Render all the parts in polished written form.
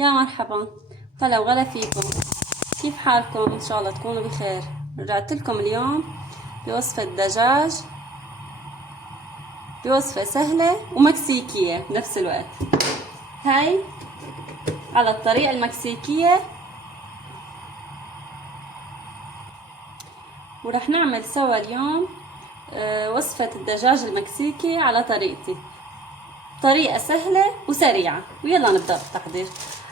يا مرحبا، هلا وغلا فيكم. كيف حالكم؟ ان شاء الله تكونوا بخير. رجعت لكم اليوم بوصفة دجاج، بوصفة سهلة ومكسيكية بنفس الوقت. هاي على الطريقة المكسيكية، ورح نعمل سوا اليوم وصفة الدجاج المكسيكي على طريقتي، طريقة سهلة وسريعة. ويلا نبدأ بالتحضير.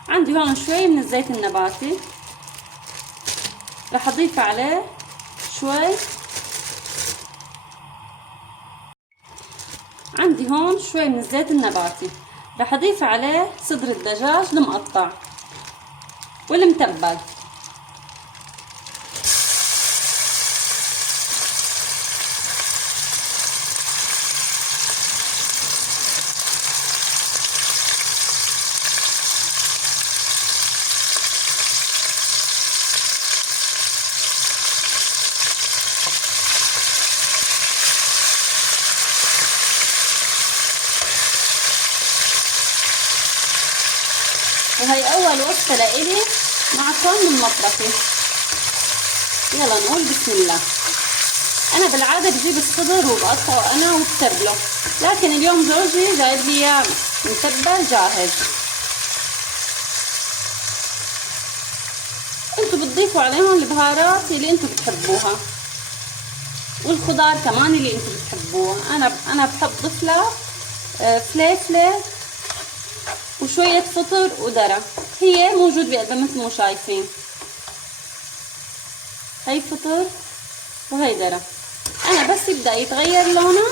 عندي هون شوي من الزيت النباتي، رح اضيف عليه شوي. عندي هون شوي من الزيت النباتي، رح اضيف عليه صدر الدجاج المقطع والمتبل. وهي اول وصفة لإلي معكم من مطبخي. يلا نقول بسم الله. انا بالعادة بجيب الصدر وبقطعه انا وبتبله، لكن اليوم زوجي جايب لي اياه متبل جاهز. انتوا بتضيفوا عليهم البهارات اللي انتوا بتحبوها، والخضار كمان اللي انتوا بتحبوها. انا بحب ضيف لها فليفله وشوية فطر ودرة، هي موجود بقلبها مثل ما شايفين. هي فطر وهي درة. انا بس يبدأ يتغير لونها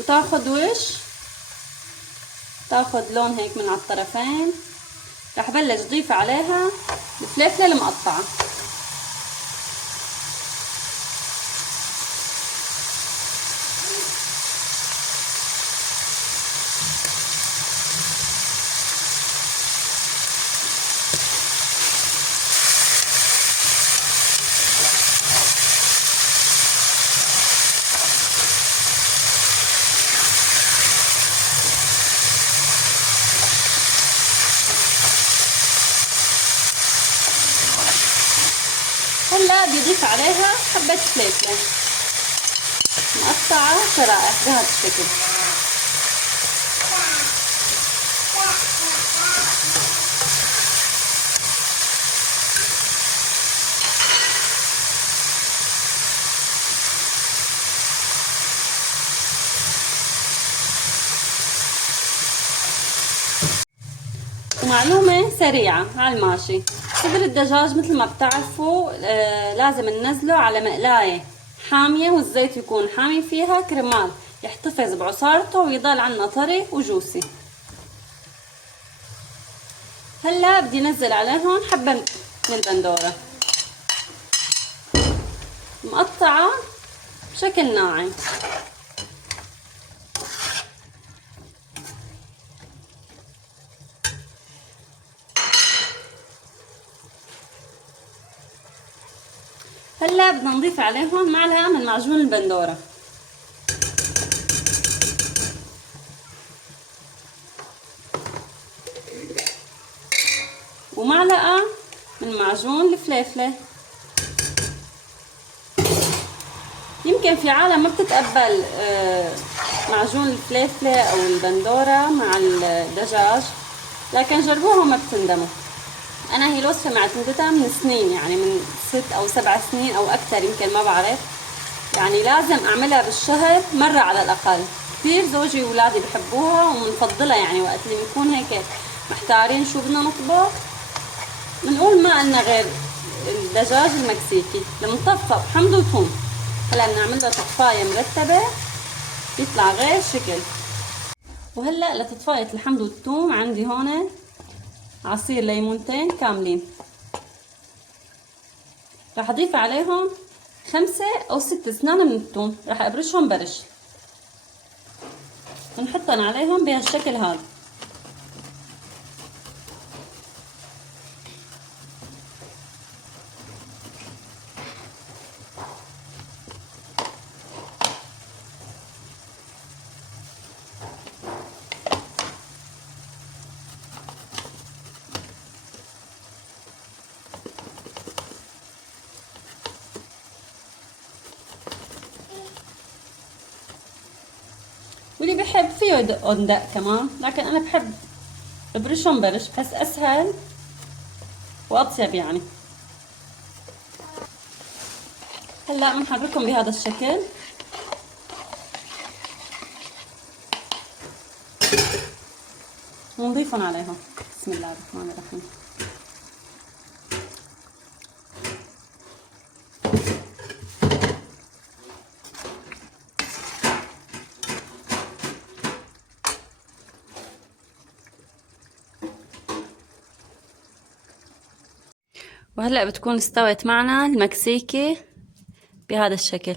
وتاخد وش، تاخد لون هيك من على الطرفين، رح بلش ضيف عليها الفليفلة المقطعة. هلا بيضيف عليها حبة فليفلة مقطعة شرائح بهذا الشكل. ومعلومة سريعة على الماشي، صدر الدجاج مثل ما بتعرفوا لازم ننزله على مقلاية حامية والزيت يكون حامي فيها كرمال يحتفظ بعصارته ويضل عنا طري وجوسي. هلا بدي نزل عليهم حبة من البندورة مقطعة بشكل ناعم. هلا بدنا نضيف عليهم معلقة من معجون البندورة، ومعلقة من معجون الفليفلة. يمكن في عالم ما بتتقبل معجون الفليفلة او البندورة مع الدجاج، لكن جربوها ما بتندموا. انا هي الوصفة معتمدتها من سنين، يعني من 6 أو 7 سنين او اكثر، يمكن ما بعرف. يعني لازم اعملها بالشهر مرة على الاقل. كثير زوجي واولادي بحبوها ومنفضلها، يعني وقت اللي بنكون هيك محتارين شو بدنا نطبخ بنقول ما لنا غير الدجاج المكسيكي المطفى بحمض وثوم. هلا بنعمل له تطفايه مرتبه يطلع غير شكل. وهلا لتطفايه الحمض والثوم عندي هون عصير ليمونتين كاملين، راح اضيف عليهم 5 أو 6 اسنان من الثوم، راح ابرشهم برش ونحطهم عليهم بهالشكل هذا. بحب فيه يدقون دق كمان، لكن انا بحب برشهم برش، بحس اسهل واطيب يعني. هلا بنحركهم بهذا الشكل. ونضيفهم عليهم. بسم الله الرحمن الرحيم. وهلأ بتكون استوت معنا المكسيكي بهذا الشكل.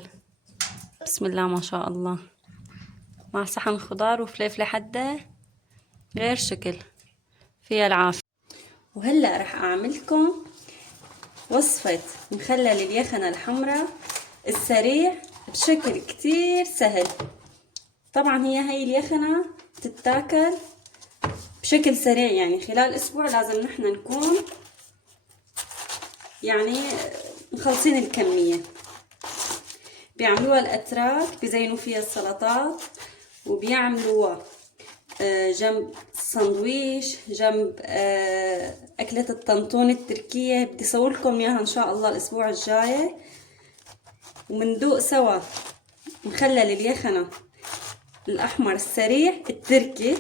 بسم الله ما شاء الله، مع صحن خضار وفليفلة حدة غير شكل، فيها العافية. وهلأ رح أعملكم وصفة مخلل اليخنة الحمراء السريع بشكل كتير سهل. طبعا هي اليخنة تتاكل بشكل سريع، يعني خلال أسبوع لازم نحن نكون يعني مخلصين الكمية. بيعملوها الأتراك، بيزينوا فيها السلطات، وبيعملوها جنب ساندويش، جنب أكلة الطنطون التركية. بدي صورلكم إياها إن شاء الله الأسبوع الجاي، ومندوق سوا مخلل اليخنة الأحمر السريع التركي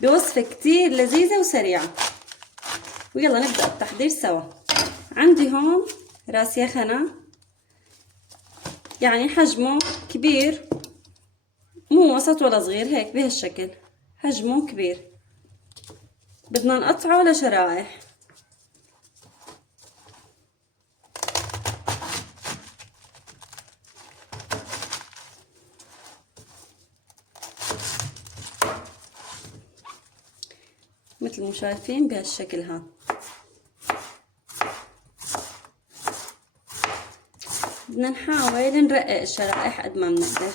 بوصفة كتير لذيذة وسريعة. ويلا نبدأ التحضير سوا. عندي هون راس يخنة، يعني حجمه كبير، مو وسط ولا صغير، هيك بهالشكل حجمه كبير. بدنا نقطعه لشرائح. مثل ما شايفين بهالشكل هذا. بدنا نحاول نرقق الشرائح قد ما بنقدر.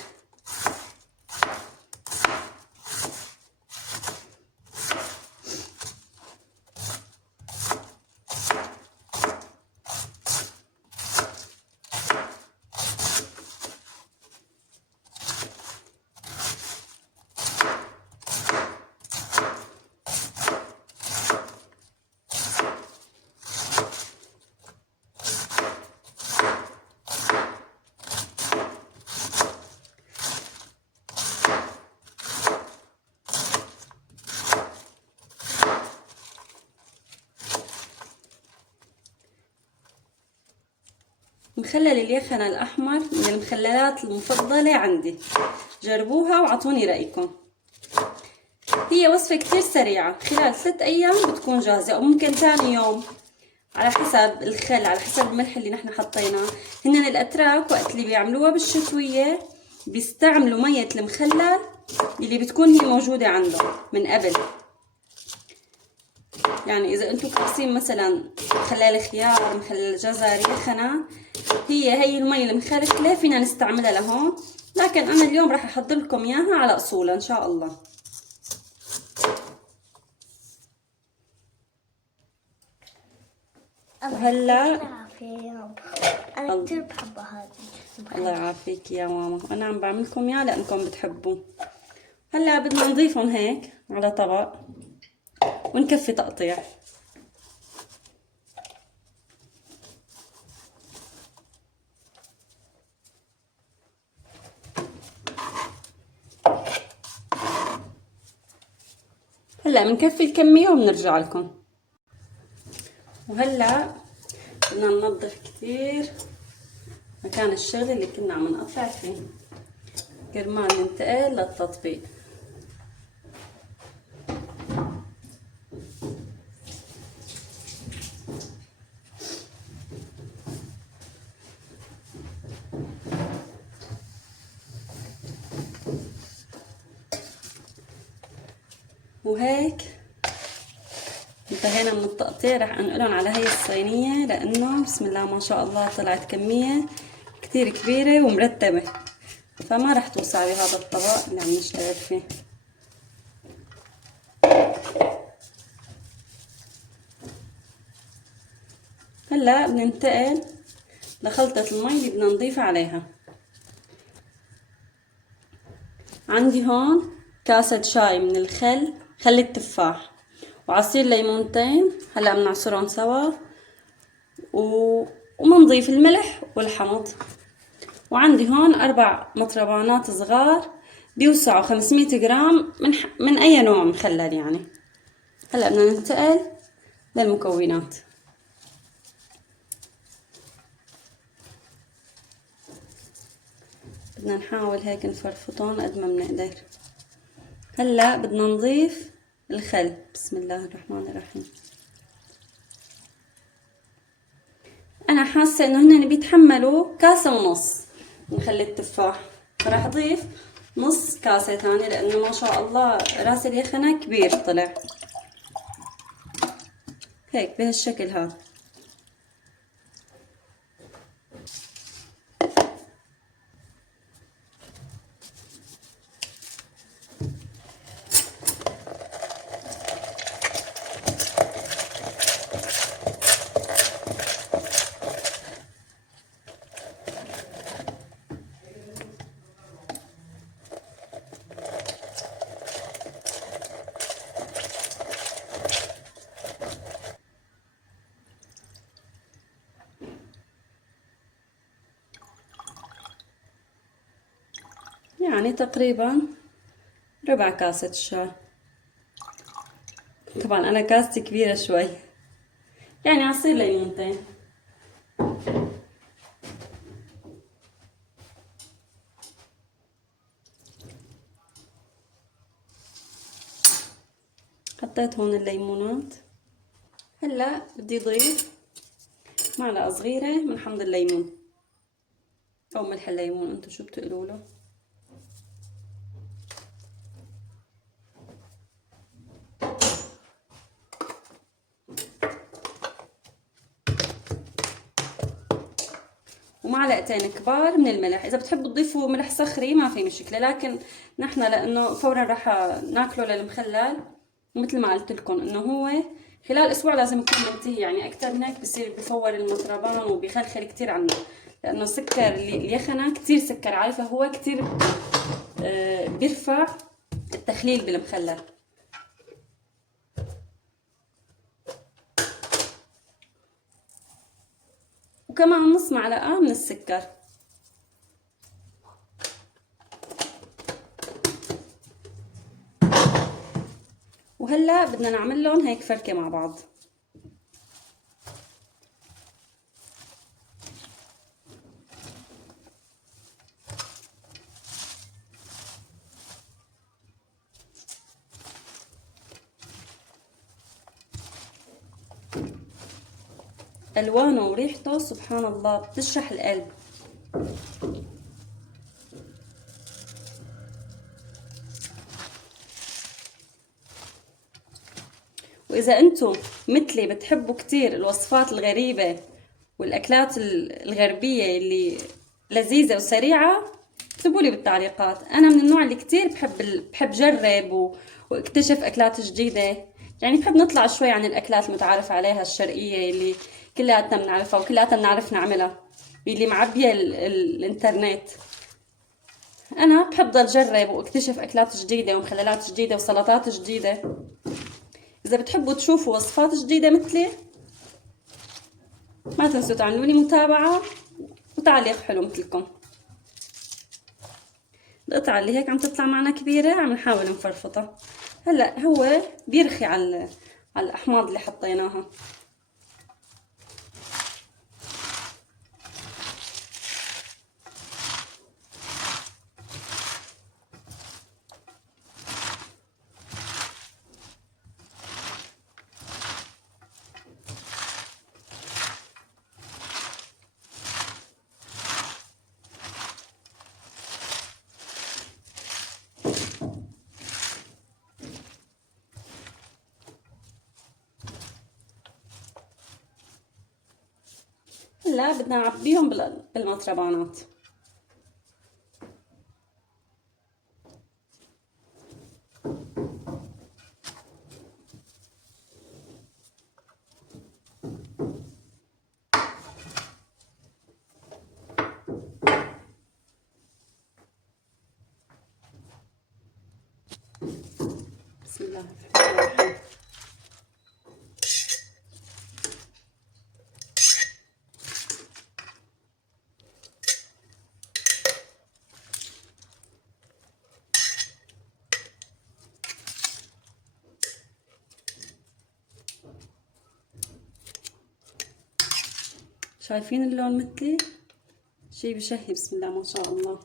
مخلل اليخنة الأحمر من المخللات المفضلة عندي، جربوها وعطوني رأيكم. هي وصفة كتير سريعة، خلال 3 أيام بتكون جاهزة، أو ممكن ثاني يوم على حسب الخل، على حسب الملح اللي نحن حطيناه. هن الأتراك وقت اللي بيعملوها بالشتوية بيستعملوا مية المخلل اللي بتكون هي موجودة عندهم من قبل. يعني إذا أنتم كابسين مثلا مخلل خيار، مخلل جزر، يخنة، هي المي المخلخلة فينا نستعملها لهون. لكن أنا اليوم راح أحضر لكم إياها على أصولها إن شاء الله. وهلا أنا كتير بحبها هذه. الله يعافيك يا ماما، أنا عم بعملكم إياها لأنكم بتحبوه. هلا بدنا نضيفهم هيك على طبق ونكفي تقطيع. هلا بنكفي الكمية وبنرجع لكم. وهلا بدنا ننظف كتير مكان الشغل اللي كنا عم نقطع فيه كرمال ننتقل للتطبيق. وهيك انتهينا من التقطيع. رح انقلهم على هي الصينية لانه بسم الله ما شاء الله طلعت كمية كتير كبيرة ومرتبة، فما رح توسع بهذا الطبق اللي عم نشتغل فيه. هلا بننتقل لخلطة المي اللي بدنا نضيفها عليها. عندي هون كاسة شاي من الخل، خل التفاح، وعصير ليمونتين هلا بنعصرهم سوا، ومنضيف الملح والحمض. وعندي هون 4 مطربانات صغار بيوسعوا 500 جرام من أي نوع مخلل يعني. هلا بدنا ننتقل للمكونات. بدنا نحاول هيك نفرفطهم قد ما بنقدر. هلا بدنا نضيف الخل. بسم الله الرحمن الرحيم. انا حاسه انه هن بيتحملوا كاسه ونص من خل التفاح، فراح اضيف نص كاسه ثانيه لانه ما شاء الله راس اليخنه كبير طلع هيك بهالشكل هذا. يعني تقريبا ربع كاسة شاي. طبعا انا كاستي كبيرة شوي، يعني عصير ليمونتين. حطيت هون الليمونات. هلا بدي اضيف معلقة صغيرة من حمض الليمون او ملح الليمون، انتو شو بتقولوا له. ومعلقتين كبار من الملح. اذا بتحبوا تضيفوا ملح صخري ما في مشكله، لكن نحن لانه فورا راح ناكله للمخلل، ومثل ما قلت لكم انه هو خلال اسبوع لازم يكون منتهي، يعني اكثر من هيك بصير بفور المطربان وبيخلخل كثير عنه، لانه سكر اليخنه كثير سكر عالي، فهو كثير بيرفع التخليل بالمخلل. وكمان نص معلقه من السكر. وهلا بدنا نعمل لهم هيك فركه مع بعض. الوانه وريحته سبحان الله بتشرح القلب. واذا انتم مثلي بتحبوا كتير الوصفات الغريبة والاكلات الغربية اللي لذيذة وسريعة، اكتبوا لي بالتعليقات. انا من النوع اللي كتير بحب جرب واكتشف اكلات جديدة، يعني بحب نطلع شوي عن الاكلات المتعارف عليها الشرقية اللي كلياتنا بنعرفها وكلياتنا بنعرف نعملها، اللي معبية الانترنت. انا بحب ضل جرب واكتشف اكلات جديدة ومخللات جديدة وسلطات جديدة. إذا بتحبوا تشوفوا وصفات جديدة مثلي ما تنسوا تعملوا لي متابعة وتعليق حلو مثلكم. القطعة اللي هيك عم تطلع معنا كبيرة عم نحاول نفرفطها. هلا هو بيرخي على الأحماض اللي حطيناها. هلا بدنا نعبيهم بالمطربانات. الله الرحمن الرحيم. شايفين اللون مثلي؟ شي بشهي بسم الله ما شاء الله.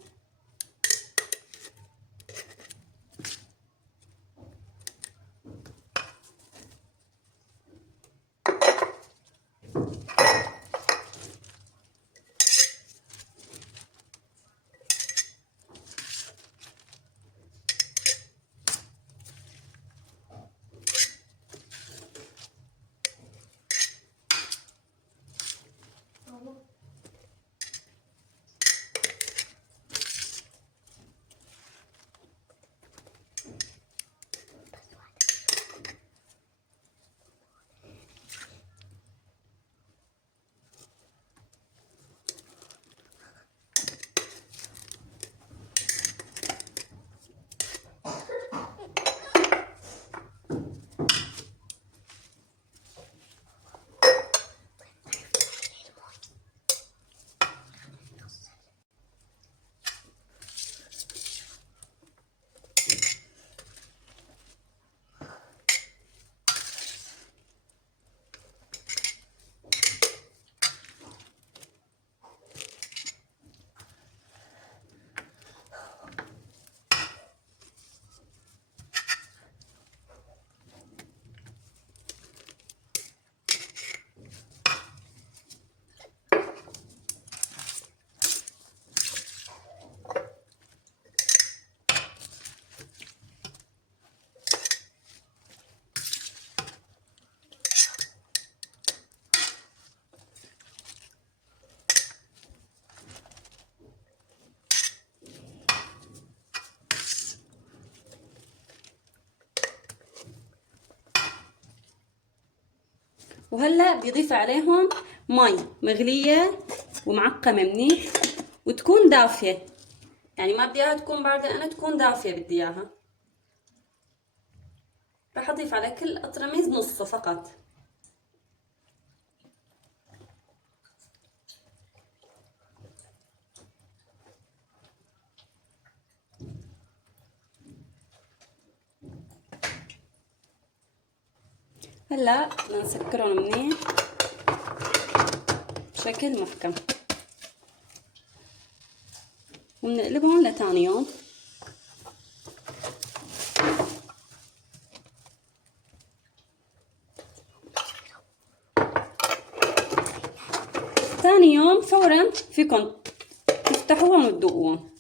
وهلا بدي اضيف عليهم مي مغليه ومعقمه منيح وتكون دافيه، يعني ما بدي اياها تكون بارده، انا تكون دافيه بدي اياها. راح اضيف على كل قطرميز نصه فقط. هلا بدنا نسكرهم منيح بشكل محكم وبنقلبهم لتاني يوم. ثاني يوم فورا فيكم تفتحوهم وتذوقوهم.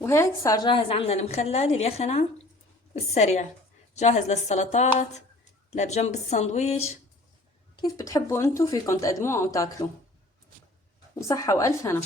وهيك صار جاهز عندنا المخلل اليخنة السريع، جاهز للسلطات، لبجنب الساندويش، كيف بتحبوا انتو فيكم تقدموه او تاكلوه. وصحة والف هنا.